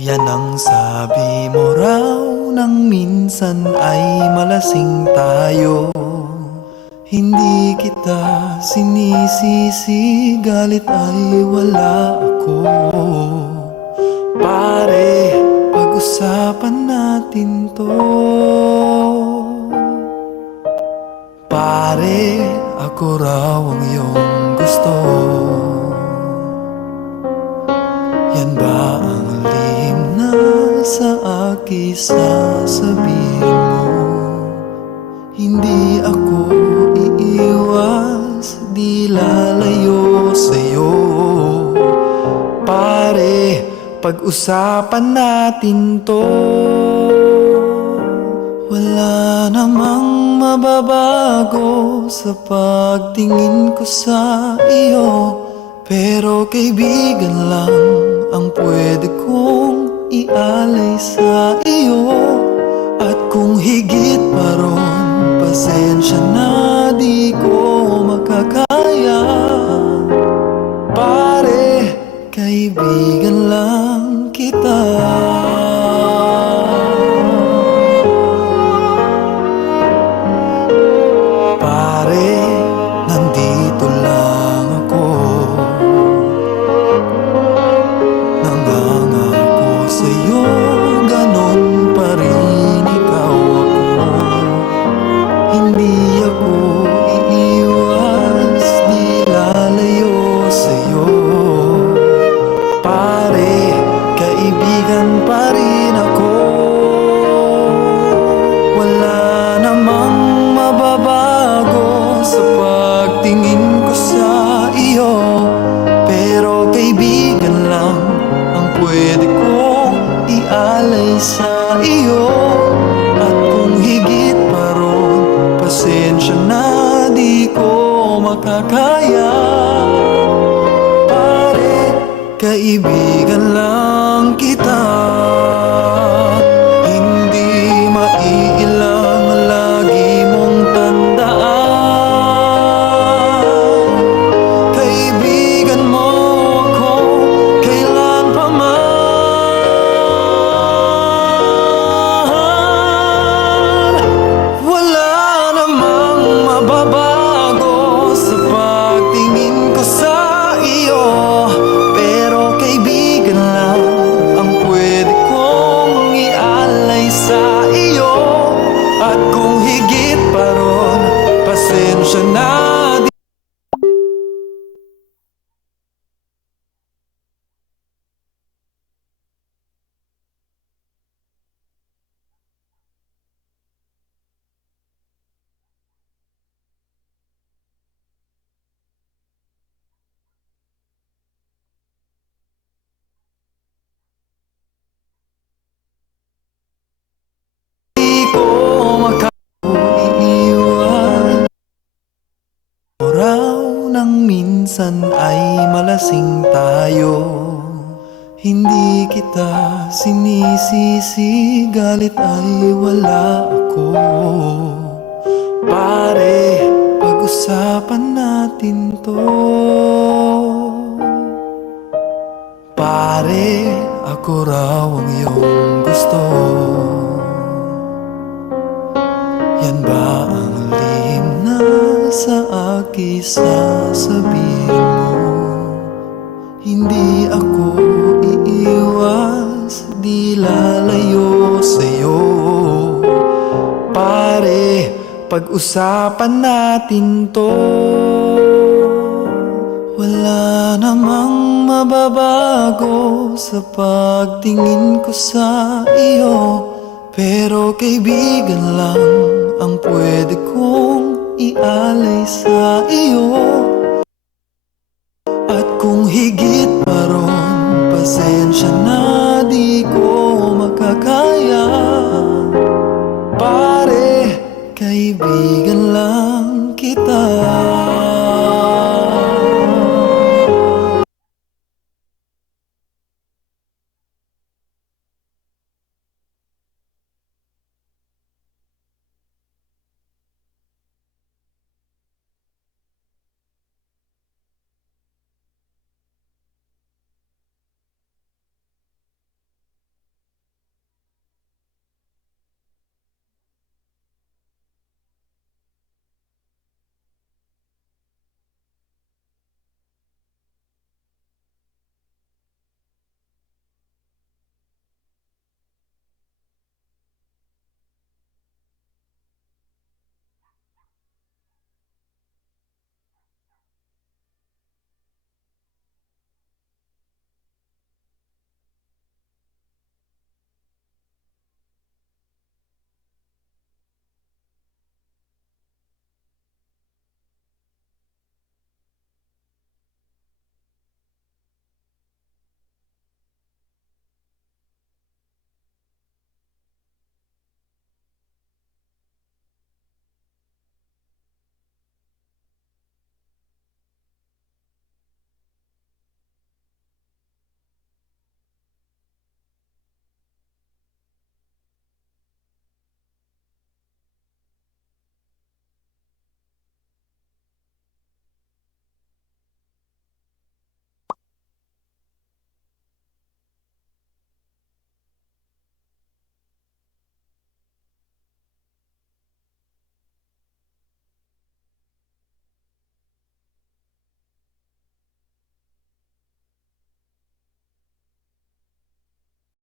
Yan ang sabi mo raw nang minsan ay malasing tayo. Hindi kita sinisisi, galit ay wala ako. Pare, pag-usapan natin to. Pare, ako raw ang iyong gusto. Yan ba ang lihim na sa akin sasabihin mo? Hindi ako iiwas, di lalayo sa'yo. Pare, pag-usapan natin to. Wala namang mababago sa pagtingin ko sa iyo, pero kaibigan lang ang pwede kong ialay sa iyo. At kung higit pa ron, pasensya na, di ko makakaya. Pare, kaibigan lang kita. Pare, nandito lang ako. Nangangako sa'yo, ganon pa rin ikaw ako. Hindi ako iiwas, di lalayo sa'yo. Pare, kaibigan pa rin ako. Wala namang mababago sa pagtingin ko sa iyo, pero kaibigan lang ang pwede kong ialay sa iyo. At kung higit pa ron, pasensya na, di ko makakaya. Pare, kaibigan lang kita. Hindi maiilang lagi mong tandaan. Kaibigan mo ako kailan pa man. Wala namang mababago sa pagtingin ko sa iyo, pero kaibigan lang ang pwede kong ialay sa iyo. At kung higit pa ron, pasensya na. Di ko makaiiwan. Raw nang minsan ay malasing tayo. Hindi kita sinisisi, galit ay wala ako. Pare, pag-usapan natin to. Pare, ako raw ang iyong gusto. Yan ba ang lihim na sa akin sasabihin mo? Hindi ako iiwas, di lalayo sa'yo. Pare, pag-usapan natin to. Wala namang mababago sa pagtingin ko sa iyo, pero kaibigan lang ang pwede kong ialay sa iyo. At kung higit